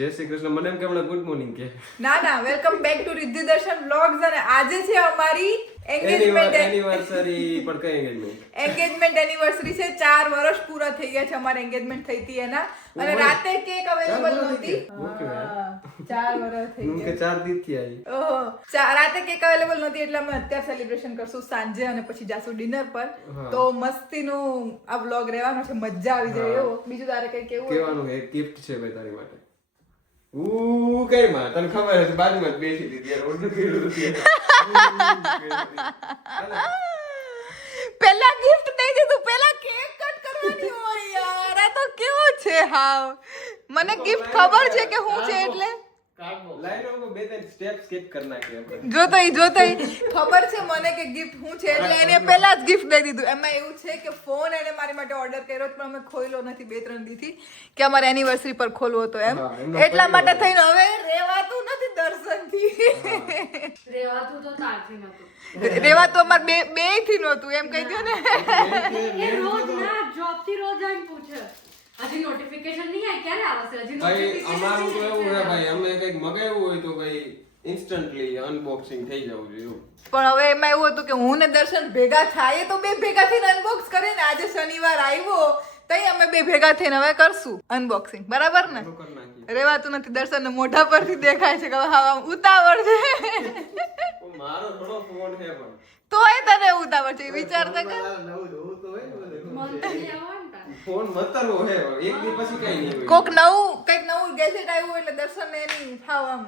જય શ્રી કૃષ્ણ. મને એમ કે હમણાં ગુડ મોર્નિંગ કે ના વેલકમ બેક ટુ રિદ્ધિ દર્શન વ્લોગ્સ. અને આજે છે અમારી એનિવર્સરી. પણ કઈ એન્ગેજમેન્ટ એનિવર્સરી છે. 4 વર્ષ પૂરા થઈ ગયા છે અમારે એન્ગેજમેન્ટ થઈ હતી એના. અને રાતે કેક અવેલેબલ નહોતી. 4 વર્ષ થઈ ગયા. 4 દિવસ થી આવી. ઓહો, રાતે કેક અવેલેબલ નહોતી એટલે અમે અત્યારે સેલિબ્રેશન કરશું સાંજે અને પછી જાશું ડિનર પર. તો મસ્તીનું આ વ્લોગ રહેવાનો છે, મજા આવી જાય એવો. બીજું તારે કઈ કેવાનું એક ગિફ્ટ છે ભાઈ તારી માટે. કઈ માં તને ખબર હશે, બાજુમાં જ બેસી હતી ત્યારે ઓર્ડર કર્યું હતું. પહેલા ગિફ્ટ દઈ દીધું, પહેલા કેક કટ કરવાની હોય યાર. આ તો કેવું છે હાવ. મને ગિફ્ટ ખબર છે કે હું છે એટલે લાઈનો બે ત્રણ સ્ટેપ સ્કીપ કરી નાખી આપણે. જોતો ખબર છે મને કે ગિફ્ટ હું છે એટલે એને પહેલા જ ગિફ્ટ દઈ દીધું. એમાં એવું છે કે ફોન એને મારી માટે ઓર્ડર કર્યો પણ અમે ખોલ્યો નથી 2-3 દીથી કે અમારે એનિવર્સરી પર ખોલવો હતો એમ. એટલા માટે થઈને હવે રેવાતું નથી દર્શનથી. રેવાતું તો તારથી નતું. રેવાતું અમાર બે થી નહોતું એમ કહી દો ને. એ રોજ ના જોબ થી રોજ આવીને પૂછે હજી નોટિફિકેશન નહીં આવી, ક્યારે આવશે? હજી ભાઈ નોટિફિકેશન અમારું તો એવું છે ભાઈ, અમે કઈક મગાવ્યું હોય તો ભાઈ ઇન્સ્ટન્ટલી અનબોક્સિંગ થઈ જવું જોઈએ. પણ હવે એમાં એવું હતું કે હું ને દર્શન ભેગા થાય તો બે ભેગા થઈને અનબોક્સ કરે ને. આજે શનિવાર આવ્યો તઈ અમે બે ભેગા થઈને હવે કરશું અનબોક્સિંગ, બરાબર ને? રેવાતું નથી. દર્શન ને મોઢા પરથી દેખાય છે કે હા ઉતાવળ છે. મારો થોડો ફોન છે પણ તોય તને ઉતાવળ છે, વિચાર તો કર. ફોન મતરવો હે, એક દી પછી કઈ નહીં હોય. કોક કઈક નવું ગેજેટ આવ્યું એટલે દર્શન ને એની થાવ આમ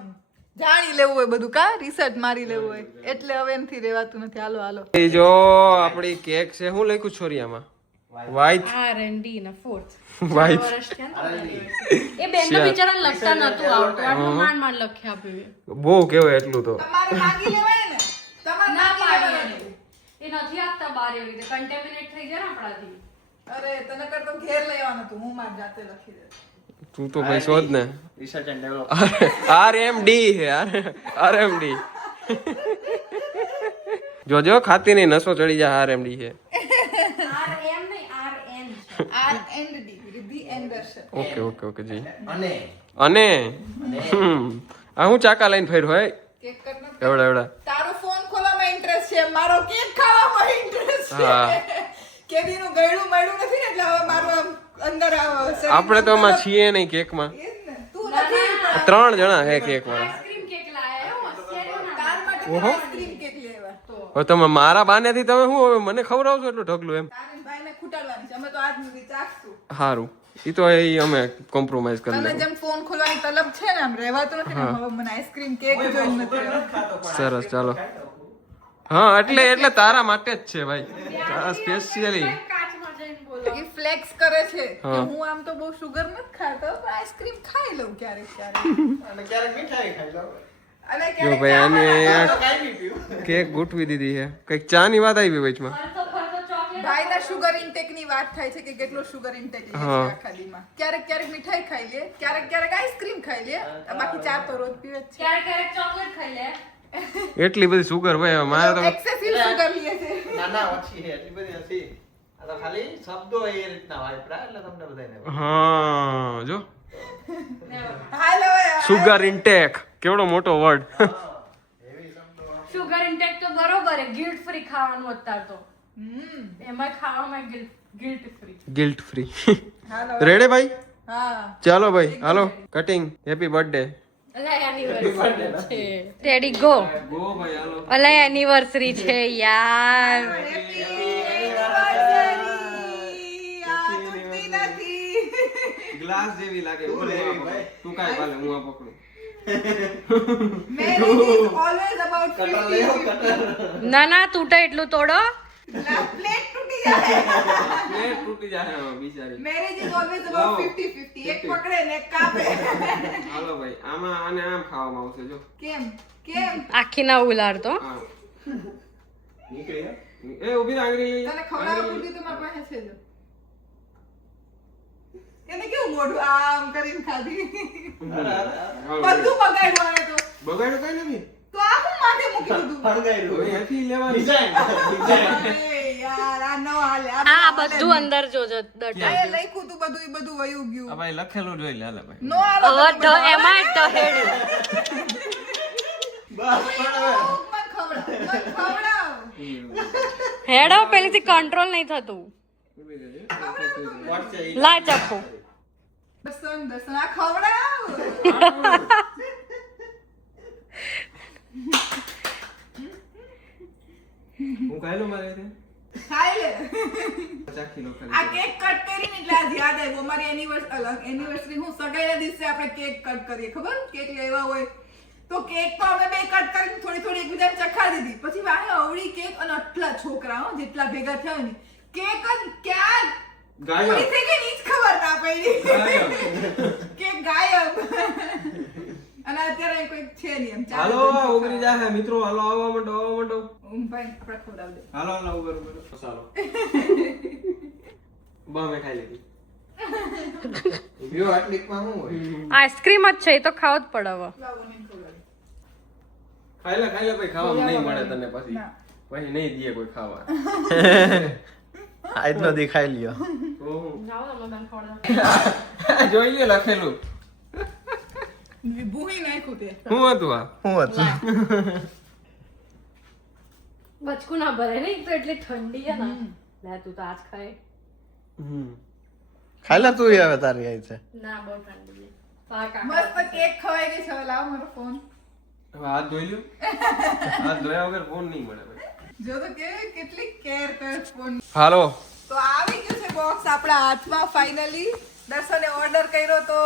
જાણી લેવું હોય બધું, કા રિસર્ચ મારી લેવું હોય એટલે હવે એનથી રેવાતું નથી. હાલો એ જો આપણી કેક છે, હું લખ્યું છોરિયામાં વ્હાઈટ R&D ના 4th વ્હાઈટ. વર્ષ થયા ને એ બેનનો બિચારા લખતા નતું આવતું, આટલું માંડ લખ્યા ભાઈ. બહુ કેવાય એટલું તો તમારે માંગી લેવાય ને, તમારે ના માંગી પાડી લેવાય. એ નથી આપતા બાર એવી રીતે કન્ટેમિનેટ થઈ જાય ને આપણાથી. અરે તને કરતો ઘેર લઈ આવવાનું હતું, હું માર જાતે લખી દે. તું તો ભાઈ શોધ ને. રિસર્ચ એન્ડ ડેવલપ RMD હે યાર, RMD. જોજો ખાતી નહીં નસો ચડી જાય. RMD છે. RM નહીં RN. R&D રિદ્ધિ એન્ડ દર્શન. ઓકે જી. અને અને આ હું ચાકા લઈને ફેર હોય કેક કટ ન એવડા તારો ફોન ખોલવામાં ઇન્ટરેસ્ટ છે, મારો કેક ખાવામાં ઇન્ટરેસ્ટ છે. હા. કેદીનું ગળ્યું મળ્યું નથી ને એટલે હવે મારું આમ અંદર આપણે તો આમાં છીએ નહીં કેકમાં. એ જ ને. તું નથી 3 જણા હે કેક વાળા. આઈસ્ક્રીમ કેક લાયા હો હોશિયારી ના. તાર માટે ઓહો. આઈસ્ક્રીમ કેક લેવા. હવે તમે મારા બાનેથી તમે શું હવે મને ખવડાવશો એટલું ઢગલું એમ. તારી ભાઈને ખૂટાડવાની છે, અમે તો આજ સુધી ચાખશું. સારું, ઈ તો એ અમે કોમ્પ્રોમાઇઝ કરી તને લઈએ. જેમ ફોન ખોલવાની તલબ છે ને આમ રહેવાતું નથી ને, હવે મને આઈસ્ક્રીમ કેક જોઈને નથી રહેવાતું. સરસ, ચાલો. હા એટલે તારા માટે જ છે ભાઈ, તારા સ્પેશિયલી. કાચમાં જઈને બોલો. એ ફ્લેક્સ કરે છે કે હા. હું આમ તો બહુ સુગર નથી ખાતો, પણ આઈસ્ક્રીમ ખાઈ લઉં ક્યારેક અને ક્યારેક મીઠાઈ ખાઈ લો. અને જો ક્યારેક ભાઈ આને તો કાંઈ નહીં પીવું. કેક ગોઠવી દીધી છે. કઈક ચા ની વાત આવી વચમાં. ફરતો ચોકલેટ ભાઈના સુગર ઇન્ટેક ની વાત થાય છે કે કેટલો સુગર ઇન્ટેક લે છે હા. આખા દીમાં. ક્યારેક મીઠાઈ ખાઈ લે, ક્યારેક આઈસ્ક્રીમ ખાઈ લે, બાકી ચા તો રોજ પીવે જ છે. ક્યારેક ચોકલેટ ખાઈ લે. એટલી બધી સુગર ભાઈ મારે તો. એક્સેસિવ સુગર લે છે. નાના ઓછી છે, એટલી બધી નથી. આ તો ખાલી શબ્દો એ રીતના વાપરા એટલે તમને બધાને હા જો હાલો સુગર ઇન્ટેક કેવડો મોટો વર્ડ. શુગર ઇન્ટેક તો બરોબર છે, ગિલ્ટ ફ્રી ખાવાનું અત્યારે તો. એમાં ખાવામાં ગિલ્ટ ફ્રી. Guilt free. હાલો રેડે ભાઈ? હા ચાલો ભાઈ, હાલો કટિંગ. Happy birthday. અલા એનિવર્સરી છે. Ready go. ગો ભાઈ, હાલો. અલા એનિવર્સરી છે યાર. Happy anniversary. આ તૂટતી નથી. ગ્લાસ જેવી લાગે. તું કાઈ ભલે હું આ પકડું. Marriage is always about cutter લેવો 50-50. કટર. ના તૂટે એટલું તોડો. પ્લેટ તૂટી જાય. પ્લેટ તૂટી જાય હવે બિચારી. Marriage is always about લાવો. 50-50. એક પકડે ને એક કાપે. હાલો ભાઈ, આમાં આને આમ ખાવામાં આવશે જો. કેમ આખી ના ઉલાડતો. હા. નીકળી હે? એ ઊભી રહે, આંગળી લઈ. તને ખવડાવવા પૂરતી તો મારી પાસે છે જો. એને કેવું મોઢું આમ કરીને ખાધી. હાલો બધું ભાઈ. બગાડ્યું આને તો. બગાડ્યું કઈ નથી. તો આ હું માથે મૂકી દીધું. ફણગાઈ હવે રહ્યું. અહીંથી લેવાનું. ડિઝાઇન. અરે યાર આ ન હાલે આ બધું અંદર જોજો દટ આ લખ્યું તું બધું ઈ બધું વયું ગયું આ ભાઈ લખેલું જોઈ લે હાલે ભાઈ નો હાલો એમાં ટહેડ્યું બસ પણ હવે મન ખવડાવ હેડો પેલીથી કંટ્રોલ નહીં થતું વોટ છે ઈ? લા ચપ્પુ દર્શન આ ખવડાવ હું ખાઈ લઉં મારે ખાઈ લે ચાખી લો આ ખાલી કેક કટ કરીને એટલે આજ યાદ આવ્યું અમારી એનિવર્સરી હું સગાઈના દિવસે આપણે કેક કટ કરીએ ખબર કેક લેવા હોય તો કેક તો અમે બે કટ કરીને થોડી થોડી એકબીજાને ચખાડી દીધી પછી વાહે અવળી કેક અને આટલા છોકરા જેટલા ભેગા થયા ને કેક જ ક્યાં ગાયબ. પૂરી થઈ ગઈ ની જ ખબર ના પડી કેક ગાયબ અને અત્યારે કોઈ છે નહીં એમ હાલો ઉગરી જાય મિત્રો હાલો આવવા માંડો ભાઈ આપણે ખવડાવ દે હાલો ઉગર ચાલો બા મેં ખાઈ લીધી લ્યો, આટલીમાં શું હોય? આઈસ્ક્રીમ જ છે એ તો ખાવ જ પડે હવે લાવો ને ખવડાવ ખાઈ લે ભાઈ ખાવા નહીં મળે તને પછી ના. પછી નહીં દે કોઈ ખાવા આજ નો દેખાઈ લ્યો જોઈ લે લખેલું ભૂહી નાખ્યું તે શું હતું આ શું હતું બચકું ના ભરે ને એક તો એટલી ઠંડી છે ને લે તું તો આજ ખાય ખાઈ લે તું હવે તારી આઈ છે ના બહુ ઠંડી છે પાકા મસ્ત કેક ખવાઈ ગઈ છે હવે લાવો મારો ફોન હવે હાથ ધોઈ લ્યો હાથ ધોયા વગર ફોન નહીં મળે ભાઈ જો તો કેટલી કેર કરે ફોન હાલો તો આવી ગયું છે બોક્સ આપણા હાથમાં ફાઇનલી દર્શને ઓર્ડર કર્યો તો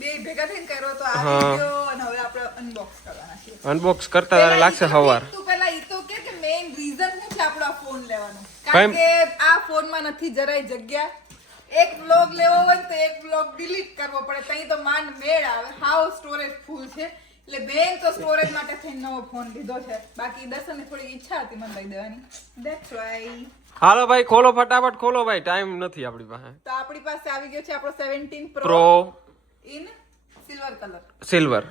બે ભેગા થઈને કર્યો તો આવી ગયો અને હવે આપણે અનબોક્સ કરવાના છે અનબોક્સ કરતા તારે લાગશે સવાર તું પહેલા ઈ તો કે મેઈન રીઝન શું છે આપણો આ ફોન લેવાનો કારણ કે આ ફોનમાં નથી જરાય જગ્યા એક બ્લોગ લેવો હોય ને તો એક બ્લોગ ડિલીટ કરવો પડે તઈ તો માંડ મેળ આવે હાવ સ્ટોરેજ ફૂલ છે એટલે બેન તો સ્ટોરેજ માટે થઈને નવો ફોન લીધો છે બાકી દર્શનની થોડી ઈચ્છા હતી મને લઈ દેવાની ધેટ્સ વાય હાલો ભાઈ ખોલો ફટાફટ ખોલો ભાઈ ટાઈમ નથી આપણી પાસે તો આપણી પાસે આવી ગયો છે આપણો 17 pro pro in silver colour silver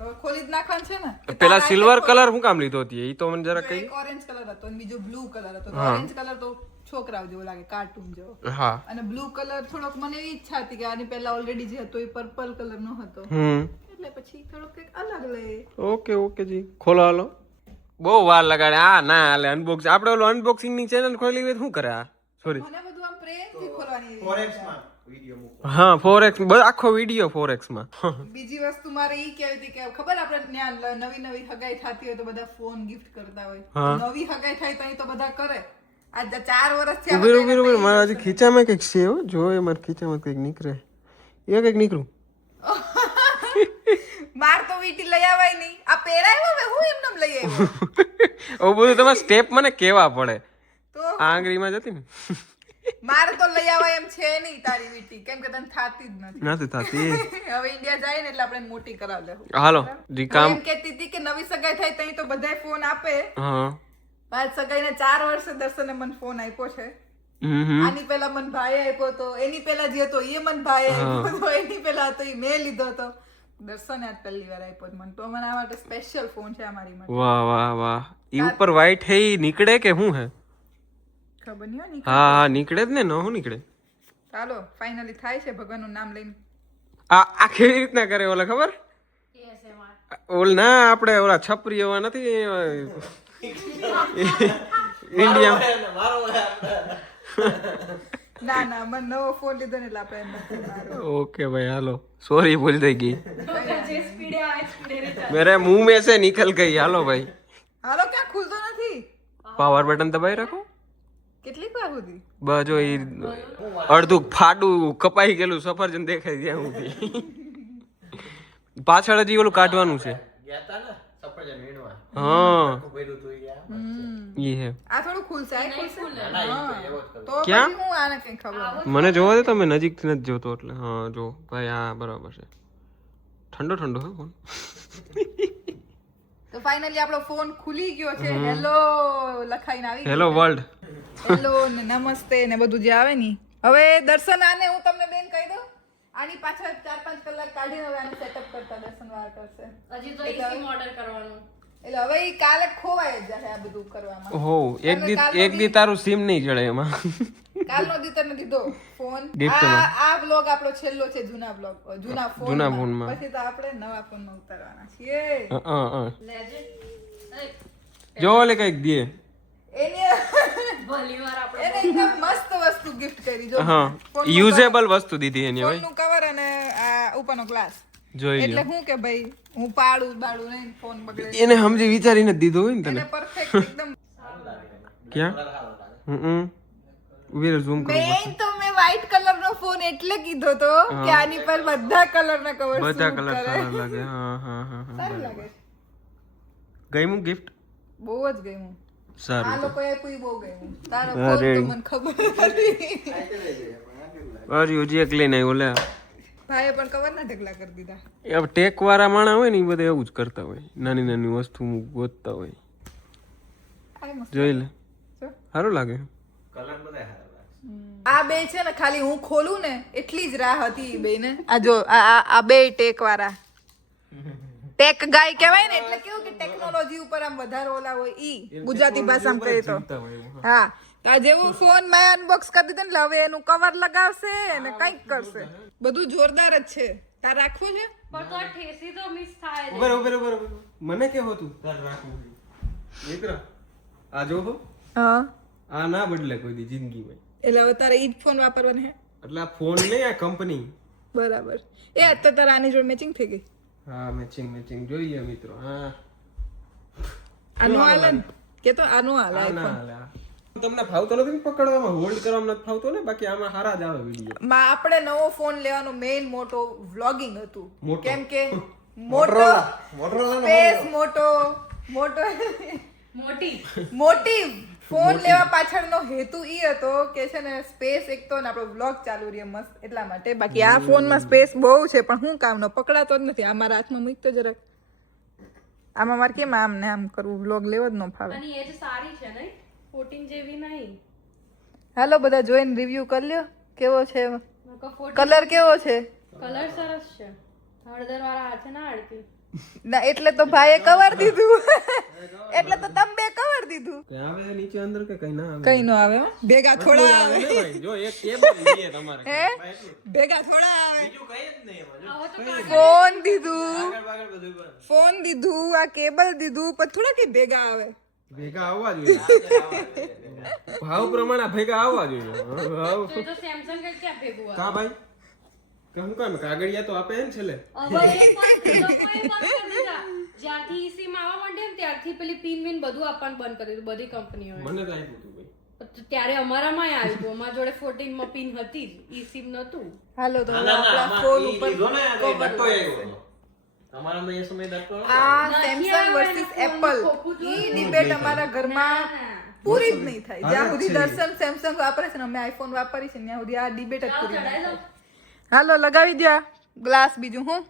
હવે ખોલી જ નાખવાનું છે ને પેલા સિલ્વર કલર હું કામ લીધો હતી એ તો મને જરા કઈ એક ઓરેન્જ કલર હતો અને બીજો બ્લુ કલર હતો ઓરેન્જ કલર તો છોકરાઓ જેવો લાગે કાર્ટૂન જેવો હા અને બ્લુ કલર થોડોક મને એવી ઈચ્છા હતી કે આની પહેલા ઓલરેડી જે હતો એ પર્પલ કલર નો હતો એટલે પછી થોડોક કંઈક અલગ લે ઓકે જી ખોલો હાલો બહુ વાર લગાડે આ ના હાલે અનબોક્સ આપણે ઓલો અનબોક્સિંગ ની ચેનલ ખોલી હોય તો શું કરે આ સોરી મને બધું આમ પ્રેમથી ખોલવાની ફોરેક્સ માં વિડિયો મૂકો હા 4x આખો વિડિયો 4x માં બીજી વસ્તુ મારે ઈ કહેવી હતી કે ખબર આપણે ત્યાં નવી હગાઈ થતી હોય તો બધા ફોન ગિફ્ટ કરતા હોય નવી હગાઈ થાય તો અહીં તો બધા કરે આજ 4 વર્ષ છે ઉભી મારા હજી ખીચામાં કંઈક છે હો જો એ મારા ખીચામાં કંઈક નીકળે એ કંઈક નીકળું માર તો વીટી લઈ આવાય નહીં આ પહેરાયો હવે હું એમને લઈ આવ્યો ઓ બધું તમારે સ્ટેપ મને કેવા પડે તો આ આંગળીમાં જતી ને મારે તો લઈ આવાય એમ છે નહીં તારી વીટી કેમ કે તને થાતી જ નથી નથી થતી હવે ઇન્ડિયા જાય ને એટલે આપણે મોટી કરાવ લેવું હાલો જી કામ એમ કહેતી હતી કે નવી સગાઈ થાય તઈ તો બધાય ફોન આપે હા બાદ સગાઈને 4 વર્ષે દર્શને મને ફોન આપ્યો છે આની પહેલા મને ભાઈ આપ્યો તો એની પહેલા જે હતો એ મને ભાઈ આપ્યો તો એની પહેલા હતો એ મેં લીધો હતો દર્શને આજ પહેલી વાર આપ્યો છે મને તો મને આ માટે સ્પેશિયલ ફોન છે આ મારી માટે વાહ ઈ ઉપર વ્હાઈટ હે ઈ નીકળે કે શું હે ખબર નહીં હો ની હા નીકળે જ ને ન હું નીકળે ચાલો ફાઇનલી થાય છે ભગવાનનું નામ લઈને આ કેવી રીતના કરે ઓલા ખબર ઓલ ના આપણે ઓલા છપરી એવા નથી ઇન્ડિયા મારો ના મને નવો ફોન લીધો ને એટલે આપણે એમ નથી મારો ओके भाई हेलो सॉरी भूल गई मेरे मुंह में से निकल गई हेलो भाई હાલો ક્યાં ખુલતો નથી પાવર બટન દબાઈ રાખો કેટલીક વાર સુધી બજો ઈ અડધું ફાડું કપાઈ ગયેલું સફરજન દેખાય ત્યાં સુધી પાછળ હજી ઓલું કાઢવાનું છે ગયા તા ને સફરજન વીણવા હા ઉભેલું તું યાર ઈ હે આ થોડું ખુલશે આ ખુલશે ના ઈ તો એવો જ કરું તો ક્યાં? પછી હું આને કઈ ખબર મને જોવા દે તમે નજીકથી નથી જોતો એટલે હા જો ભાઈ આ બરાબર છે ઠંડો ઠંડો હે ફોન તો ફાઇનલી આપણો ફોન ખુલી ગયો છે હેલો લખાઈને આવી હેલો વર્લ્ડ હેલો ને નમસ્તે ને બધું જે આવે ની હવે દર્શન આને હું તમને બેન કહી દઉં આની પાછળ 4-5 કલાક કાઢીને હવે આને સેટઅપ કરતા દર્શન વાર કરશે હજી તો ઈ સિમ ઓર્ડર કરવાનું એટલે હવે ઈ કાલે ખોવાય જ જાય આ બધું કરવામાં. હો એક દી તારું સિમ નહીં ચડે એમાં કાલનો દી તને દીધો ફોન. Gift આ વ્લોગ આપણો છેલ્લો છે જૂના વ્લોગ, જૂના ફોનમાં. પછી તો આપણે નવા ફોનમાં ઉતારવાના છીએ. લેજે જો ઓલે કઈક દે એને ભલી વાર આપણે એને એકદમ મસ્ત વસ્તુ ગિફ્ટ કરી. જો હા યુઝેબલ વસ્તુ દીધી એની ભાઈ ફોનનું કવર અને આ ઉપરનો ગ્લાસ. જોઈ એટલે લ્યો હું કે ભાઈ હું પાડું નહીં ફોન બગડે. એને સમજી વિચારીને જ દીધો હોય ને તને એને પરફેક્ટ એકદમ. ક્યાં વીર ઝૂમ કરો મેં તો મેં વ્હાઈટ કલર નો ફોન એટલે કીધો તો કે આની પર બધા કલર ના કવર બધા કલર સારા લાગે હા હા હા સારું લાગે. ગઈમું ગિફ્ટ બહુ જ ગયું. આ સારું લોકો એ કોઈ બહુ ગયું. તારો ફોન તો મને ખબર હતી. અરે હજી એક લઈને આવ્યો લે ભાઈએ પણ કવર ના ઢગલા કરી દીધા. એ ટેક વાળા માણા હોય ને એ બધા એવું જ કરતા હોય નાની નાની વસ્તુ ગોતતા હોય આ મસ્ત જોઈ લે છે. સારું લાગે કલર બધા સારા લાગે. આ બે છે ને ખાલી હું ખોલું ને એટલી જ રાહ હતી ઈ બે ને. આ જો આ બે ટેક વાળા ટેક ગાય કહેવાય ને, એટલે કેવું કે ટેકનોલોજી ઉપર આમ વધારે ઓલા હોય ઈ ગુજરાતી ભાષામાં કહીએ તો. હા આ જેવું ફોન મેં અનબોક્સ કરી દીધો ને હવે એનું કવર લગાવશે અને કંઈક કરશે. બધું જોરદાર જ છે. તાર રાખવું છે? પણ તો આ ઠેસી તો મિસ થાય જ. ઉપર મને કે હોતું તાર રાખવું દીકરા આ જો હો હા આ ના બદલે કોઈ દી જિંદગીમાં એટલે હવે તારે ઈ જ ફોન વાપરવાનો હે. એટલે આ ફોન નહીં આ કંપની બરાબર. એ આજ તો તારા આની જોડે મેચિંગ થઈ ગઈ. હા મેચિંગ જોઈએ મિત્રો હા આનો હાલે ને કે તો આનો હાલે આ ના iPhone. હાલે આ. તમને ફાવતો નથી ને પકડવામાં હોલ્ડ કરવામાં નથી ફાવતો ને બાકી આમાં સારા જ આવે વિડીયો માં આપણે નવો ફોન લેવાનો મેઇન મોટો વ્લોગિંગ હતું. મોટો. કેમ કે મોટો સ્પેસ મોટો મોટિવ ફોન લેવા પાછળનો હેતુ ઈ હતો કે છે ને સ્પેસ એક તો ને આપણો વ્લોગ ચાલુ રહે મસ્ત એટલા માટે. બાકી આ ફોનમાં સ્પેસ બહુ છે પણ શું કામનો પકડાતો જ નથી. આ મારા હાથમાં મૂકતો જરાક આમાં મારે કેમ આમ ને આમ કરવું વ્લોગ લેવો જ ન ફાવે. અને એ જ સારી છે નહીં 14 જેવી નહીં. હાલો બધા જોઈને રિવ્યુ કરી લ્યો કેવો છે. મકો 14 કલર કેવો છે? કલર સરસ છે. હળદર વાળા હાથે ના અડકી. ના એટલે તો ભાઈએ કવર દીધું એટલે તો તમે બે કવર દીધું. કઈ આવે છે નીચે અંદર કે કઈ ના આવે કઈ નો આવે હો. ભેગા થોડા આવે આવે ભાઈ જો એક ટેબલ લઈએ તમારે હે ભેગા થોડા આવે. બીજું કઈ જ નહીં એમાં. આવો તો કાઢ. ફોન દીધું આગળ બધું બંધ. ફોન દીધું આ કેબલ દીધું પણ થોડા કઈ ભેગા આવે. ભેગા આવવા જોઈએ ભાવ પ્રમાણે ભેગા આવવા જોઈએ ભાવ તો એ તો સેમસંગ કઈ ક્યાં ભેગું આવે? કા ભાઈ કે હું કામ કાગળિયા તો આપે ને છેલ્લે હવે એ પણ લોકોએ બંધ કરી દીધા. જ્યારથી eSIM આવવા માંડ્યા ને ત્યારથી પેલી પિન વિન બધું આપવાનું બંધ કરી દીધું બધી કંપનીઓએ. મને તો આપ્યું હતું ભાઈ ત્યારે અમારામાં આવ્યું હતું. અમારા જોડે 14 માં પિન હતી જ, eSIM નતું. હાલો તો ના, ના, આપણા આમાં ફોન ઈ ઉપર લીધો ને, આ કઈ cover ડટ્ટો આવ્યો લાગશે. હતો. તમારામાં એ સમય ડટ્ટો નહોતો. આ નથી સેમસંગ આવ્યો વર્સિસ એનો ફોન, એપલ ખોખું જોયું. ઈ ડિબેટ અમારા ઘરમાં ના. પૂરી જ નહીં થાય. જ્યાં અલગ સુધી છે. દર્શન સેમસંગ વાપરે છે ને અમે આઈફોન વાપરી છે ત્યાં સુધી આ ડિબેટ જ ચાલો પૂરી નહીં ચડાઈ થાય. દો. હાલો લગાવી દો ગ્લાસ. બીજું હું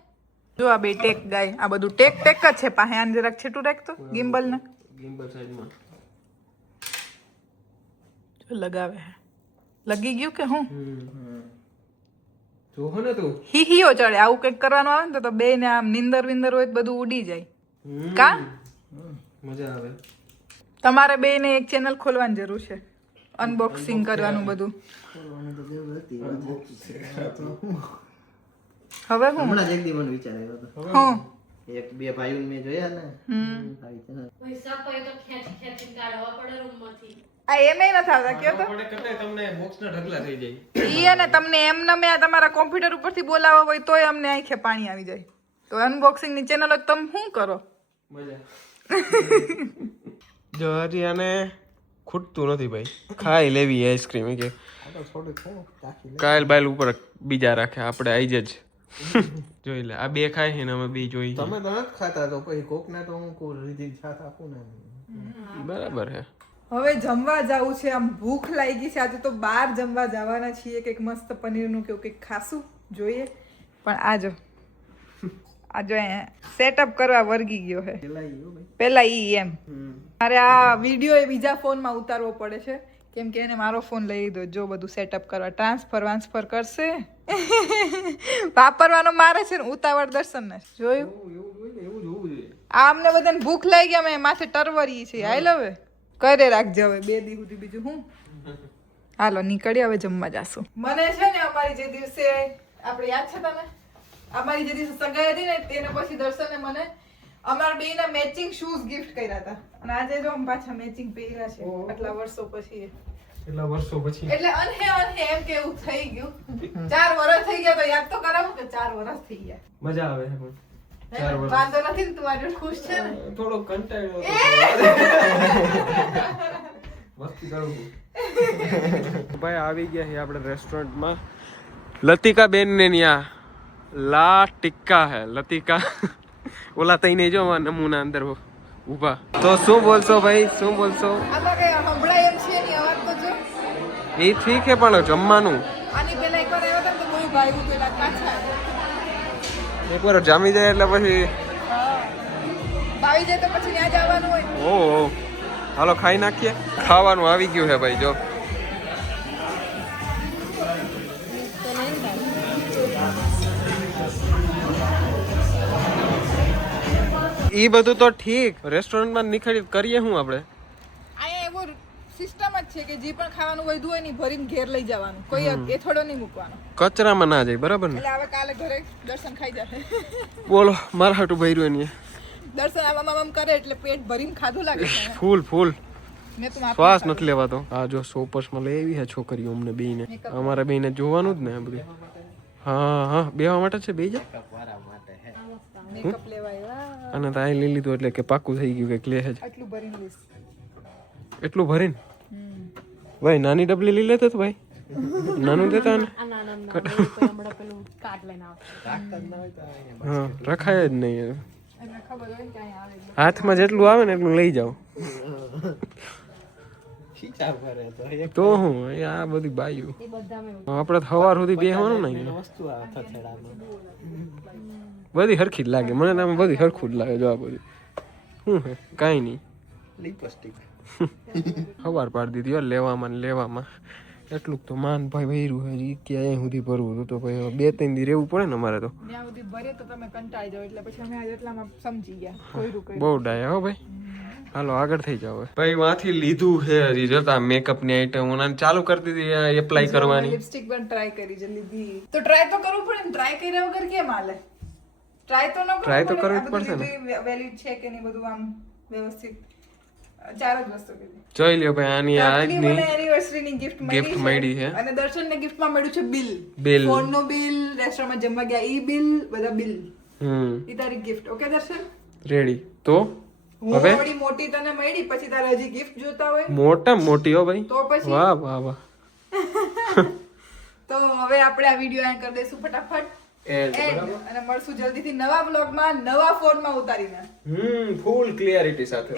જો આ બે ટેક ગાય આ બધું ટેક જ છે. પાસે આને જરાક છેટું રાખતો ગિમ્બલ ને ગિમ્બલ સાઈડમાં જો લગાવે હે. લગી ગયું કે હું જો ને તું હીહીઓ ચડે. આવું કંઈક કરવાનું આવે ને તો બે ને આમ નિંદર વિંદર હોય તો બધું ઉડી જાય. કા મજા આવે તમારે બે ને એક ચેનલ ખોલવાની જરૂર છે. અનબોક્સિંગ કરવાનું બધું. હવે હું હમણાં જ એક દી મને વિચાર આવ્યો હતો. હું એક બે ભાઈઓને મેં જોયા ને આવી છે ને. પૈસા પર તો ખેંચીને કાઢવા પડે રૂમમાંથી. આ એમે નથી આવતા કયો તો પડે કટે તમને બોક્સના ઢગલા થઈ જાય ઈ અને તમને એમને મેં તમારા કોમ્પ્યુટર ઉપરથી બોલાવવા હોય તોય અમને આંખે પાણી આવી જાય. તો અનબોક્સિંગ ની ચેનલ તમે શું કરો? મજા જો હજી આને ખૂટતું નથી ભાઈ ખાઈ લેવી આઈસ્ક્રીમ કે કાયલ બાયલ ઉપર બીજા રાખે આપણે આઈ જ જોઈ લે આ બે ખાય છે ને અમે બે જોઈ તમે તો નથી ખાતા તો પછી કોકને તો હું કોઈ રીતિ છાત આપું ને. બરાબર હે હવે જમવા જવું છે. આમ ભૂખ લાગી છે. આજે તો બહાર જમવા જવાના છીએ. કંઈક મસ્ત પનીરનું કેવું કંઈક ખાસું જોઈએ. પણ આજો સેટઅપ કરવા વર્ગી ગયો છે પેલા ઈ એમ. મારે આ વિડીયો એ બીજા ફોનમાં ઉતારવો પડે છે કેમ કે એને મારો ફોન લઈ લીધો. જો બધું સેટઅપ કરવા ટ્રાન્સફર કરશે વાપરવાનો મારે છે ને ઉતાવળ દર્શન ને જોયું. આમને બધાને ભૂખ લાગી ગયા અમે માથે ટરવરી છે હાલ હવે કરે રાખજો હવે 2 દી સુધી બીજું હું હાલો નીકળી હવે જમવા જાશું મને છે ને અમારી જે દિવસે આપણે યાદ છે તને અમારી જે દિવસે સગાઈ હતી ને તેના પછી દર્શને મને અમારા બેયના મેચિંગ શૂઝ ગિફ્ટ કર્યા હતા અને આજે જો અમે પાછા મેચિંગ પહેર્યા છે આટલા વર્ષો પછી કેટલા વર્ષો પછી એટલે અનહે એમ કે એવું થઈ ગયું 4 વર્ષ થઈ ગયા તો યાદ તો કરાવું કે 4 વર્ષ થઈ ગયા મજા આવે છે પણ 4 વર્ષ વાંધો નથી ને તમારી ખુશ છે ને થોડો કંટાળ્યો મસ્તી કરું ભાઈ આવી ગયા છે આપણે રેસ્ટોરન્ટમાં લતિકા બેન ને ત્યાં લા ટિક્કા હે લતિકા ઓલા તઈ નહીં જો નમૂના અંદર ઊભા તો શું બોલશો ભાઈ શું બોલશો આમાં કઈ હંભળાય એમ છે ની અવાજ તો જો એ ઠીક છે પણ જમવાનું આની પહેલા એકવાર આવ્યો તો બહુ ભાઈ પેલા પાછા એકવાર જામી જાય એટલે પછી બાવી જાય તો પછી ત્યાં જવાનું હોય ઓહો હાલો ખાઈ નાખીએ ખાવાનું આવી ગયું છે ભાઈ જો ઈ બધું તો ઠીક રેસ્ટોરન્ટમાં નીકળી કરીએ શું આપણે અહીંયા એવો સિસ્ટમ જ છે કે જે પણ ખાવાનું વધુ હોય ને ભરીને ઘેર લઈ જવાનું કોઈ એ થોડો નહીં મૂકવાનો કચરામાં ના જાય બરાબર ને એટલે હવે કાલે ઘરે દર્શન ખાઈ જશે બોલો મારા હાટું ભર્યું એની દર્શન આમ કરે એટલે પેટ ભરીને ખાધું લાગે છે ફૂલ ફૂલ મેં તો માપી શ્વાસ નથી લેવાતો આ જો સોપર્સમાં લઈ આવી છે છોકરીઓ અમને બેયને અમારા બેયને જોવાનું જ ને આ બધું હા હા બેવા માટે છે બે જા મેકઅપ લેવા આવ્યા અને તો આ લઈ લીધું એટલે કે પાકું થઈ ગયું કે લે છે આટલું ભરીને લઈશ એટલું ભરીને ભાઈ નાની ડબલી લઈ લેતો તો ભાઈ નાનું દેતા ને હા રખાય જ નહીં એટલે ખબર હોય ને કે અહીંયા આવે એટલે. હાથમાં જેટલું આવે ને એટલું લઈ જાઓ ખીચા ભરે તો એક તો હું આ બધી બાયું આપણે સવાર સુધી બેહવાનું નહીં વસ્તુ આ થથેડામાં બધી હરખી જ લાગે મને તો આમ બધી હરખું જ લાગે જો આ બધી શું હે કાંઈ નહીં લિપસ્ટિક સવાર પાડી દીધી હો લેવામાં ને લેવામાં એટલું તો માન ભાઈ ભર્યું હે ઈ કે અહીં સુધી ભરવું હતું તો ભાઈ 2-3 દી રહેવું પડે ને અમારે તો ત્યાં સુધી ભરે તો તમે કંટાળી જાવ એટલે પછી અમે આજે એટલામાં સમજી ગયા કોઈરું બહુ ડાયા હો ભાઈ હાલો આગળ થઈ જાવ ભાઈ વાંથી લીધું છે હજી જોતા મેકઅપ ની આઈટમ ઓનાને ચાલુ કરી દીધી એપ્લાય કરવાની લિપસ્ટિક પણ ટ્રાય કરી છે લીધી તો ટ્રાય તો કરવું પડે ને ટ્રાય કર્યા વગર કેમ હાલે ટ્રાય તો ન Try તો કરવું જ પડશે ને. વેલ્યુ છે કે નહીં બધું આમ વ્યવસ્થિત 4 જ વસ્તુ કીધી જોઈ લ્યો ભાઈ આની આટલી મને આજની એનિવર્સરી ની ગિફ્ટ gift મળી છે. અને દર્શન ને ગિફ્ટ માં મળ્યું છે બિલ Bill. ફોન નું બિલ રેસ્ટોરન્ટ માં જમવા ગયા ઈ બિલ બધા બિલ હમ ઈ તારી ગિફ્ટ ઓકે દર્શન રેડી તો હું હવે થોડી મોટી તને મળી પછી તારે હજી ગિફ્ટ જોતા હોય મોટા મોટી હો ભાઈ તો પછી વાહ વાહ વાહ તો હવે આપણે આ વિડિયો અહીં કરી દઈશું ફટાફટ End, End. બરાબર? અને મળશું જલ્દીથી નવા બ્લોગમાં નવા ફોનમાં ઉતારીને ફૂલ ક્લિયરિટી સાથે